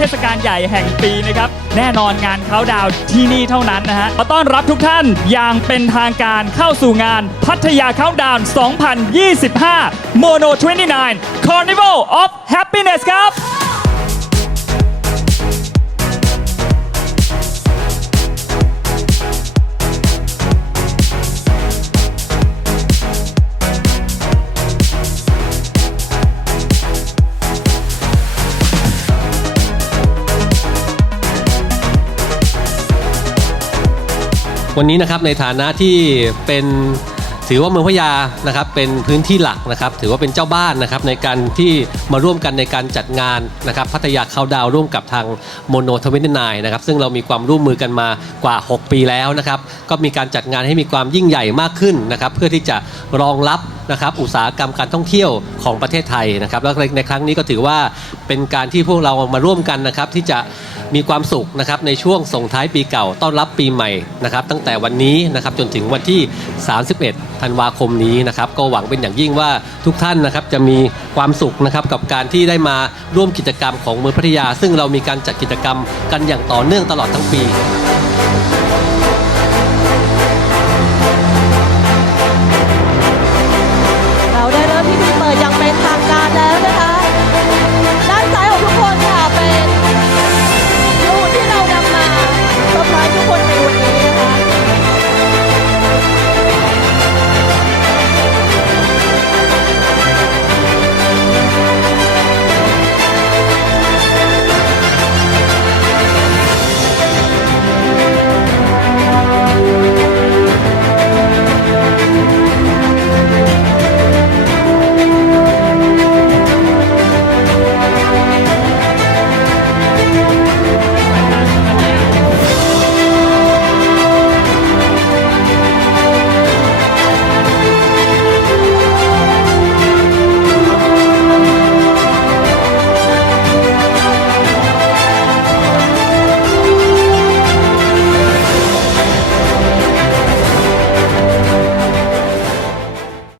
เทศกาลใหญ่แห่งปีนะครับ แน่นอนงานเขาดาวที่นี่เท่านั้นนะฮะขอต้อนรับทุกท่านอย่างเป็นทางการเข้าสู่งานพัทยาเขาดาว2025 Mono 29 Carnival of Happiness ครับ วันนี้นะครับในฐานะที่เป็นถือว่าเมืองพะยานะครับเป็นพื้นที่หลักนะครับถือว่าเป็นเจ้าบ้านนะครับในการที่มาร่วมกันในการจัดงานนะครับพัทยาเขาดาวร่วมกับทางโมโนทเวนนนะครับซึ่งเรามีความร่วมมือกันมากว่า 6 ปีแล้วนะครับก็มีการจัดงานให้มีความยิ่งใหญ่มากขึ้นนะครับเพื่อที่จะรองรับนะครับอุตสาหกรรมการท่องเที่ยวของประเทศไทยนะครับแล้วในครั้งนี้ก็ถือว่าเป็นการที่พวกเรามาร่วมกันนะครับที่จะ มีความสุขนะครับในช่วงส่งท้ายปีเก่าต้อนรับปีใหม่นะครับตั้งแต่วันนี้นะครับจนถึงวันที่ 31 ธันวาคมนี้นะครับก็หวังเป็นอย่างยิ่งว่าทุกท่านนะครับจะมีความสุขนะครับกับการที่ได้มาร่วมกิจกรรมของเมืองพัทยา ซึ่งเรามีการจัดกิจกรรมกันอย่างต่อเนื่องตลอดทั้งปี